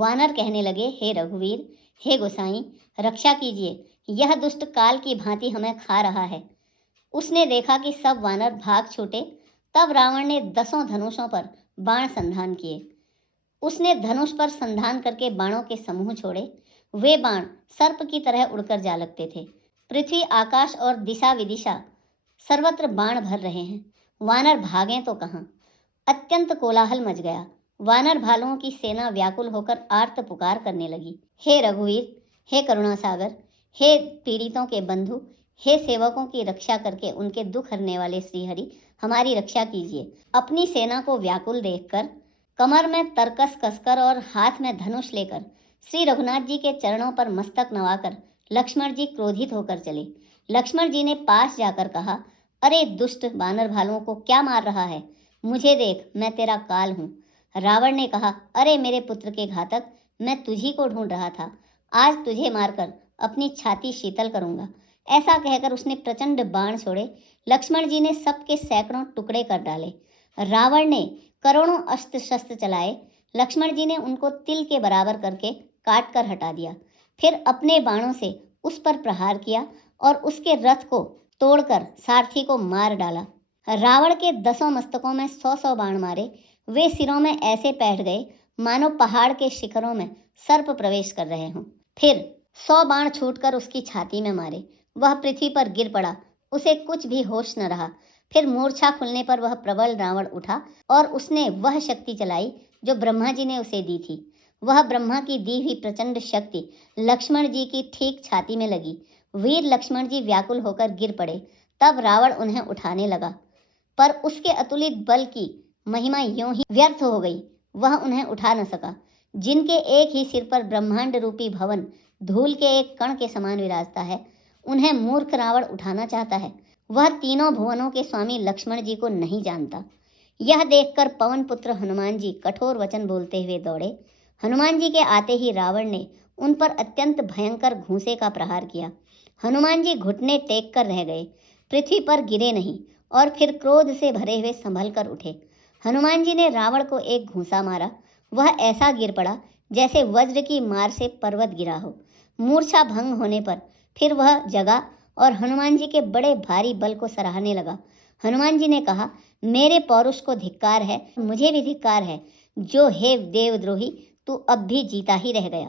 वानर कहने लगे, हे रघुवीर, हे गोसाई, रक्षा कीजिए, यह दुष्ट काल की भांति हमें खा रहा है। उसने देखा कि सब वानर भाग छूटे, तब रावण ने 10 धनुषों पर बाण संधान किए। उसने धनुष पर संधान करके बाणों के समूह छोड़े। वे बाण सर्प की तरह उड़कर जा लगते थे। पृथ्वी, आकाश और दिशा विदिशा सर्वत्र बाण भर रहे हैं। वानर भागें तो कहाँ। अत्यंत कोलाहल मच गया। वानर भालुओं की सेना व्याकुल होकर आर्त पुकार करने लगी। हे रघुवीर, हे करुणा सागर, हे पीड़ितों के बंधु, हे सेवकों की रक्षा करके उनके दुख हरने वाले श्रीहरि, हमारी रक्षा कीजिए। अपनी सेना को व्याकुल देखकर, कमर में तरकस कसकर और हाथ में धनुष लेकर श्री रघुनाथ जी के चरणों पर मस्तक नवाकर लक्ष्मण जी क्रोधित होकर चले। लक्ष्मण जी ने पास जाकर कहा, अरे दुष्ट वानर भालुओं को क्या मार रहा है? मुझे देख, मैं तेरा काल हूँ। रावण ने कहा, अरे मेरे पुत्र के घातक, मैं तुझी को ढूंढ रहा था। आज तुझे मारकर अपनी छाती शीतल करूंगा। ऐसा कहकर उसने प्रचंड बाण छोड़े। लक्ष्मण जी ने सबके सैकड़ों टुकड़े कर डाले। रावण ने करोड़ों अस्त्र शस्त्र चलाए। लक्ष्मण जी ने उनको तिल के बराबर करके काट कर हटा दिया। फिर अपने बाणों से उस पर प्रहार किया और उसके रथ को तोड़कर सारथी को मार डाला। रावण के 10 मस्तकों में 100-100 बाण मारे। वे सिरों में ऐसे बैठ गए मानो पहाड़ के शिखरों में सर्प प्रवेश कर रहे हों। फिर 100 बाण छूटकर उसकी छाती में मारे। वह पृथ्वी पर गिर पड़ा। उसे कुछ भी होश न रहा। फिर मूर्छा खुलने पर वह प्रबल रावण उठा और उसने वह शक्ति चलाई जो ब्रह्मा जी ने उसे दी थी। वह ब्रह्मा की दी हुई प्रचंड शक्ति लक्ष्मण जी की ठीक छाती में लगी। वीर लक्ष्मण जी व्याकुल होकर गिर पड़े। तब रावण उन्हें उठाने लगा, पर उसके अतुलित बल की महिमा यूं ही व्यर्थ हो गई। वह उन्हें उठा न सका। जिनके एक ही सिर पर ब्रह्मांड रूपी भवन धूल के एक कण के समान विराजता है, उन्हें मूर्ख रावण उठाना चाहता है। वह तीनों भुवनों के स्वामी लक्ष्मण जी को नहीं जानता। यह देखकर पवन पुत्र हनुमान जी कठोर वचन बोलते हुए दौड़े। हनुमान जी के आते ही रावण ने उन पर अत्यंत भयंकर घूंसे का प्रहार किया। हनुमान जी घुटने टेक कर रह गए, पृथ्वी पर गिरे नहीं और फिर क्रोध से भरे हुए संभल कर उठे। हनुमान जी ने रावण को एक घूंसा मारा। वह ऐसा गिर पड़ा जैसे वज्र की मार से पर्वत गिरा हो। मूर्छा भंग होने पर फिर वह जगा और हनुमान जी के बड़े भारी बल को सराहने लगा। हनुमान जी ने कहा, मेरे पौरुष को धिक्कार है, मुझे भी धिक्कार है, जो हे देवद्रोही, तू अब भी जीता ही रह गया।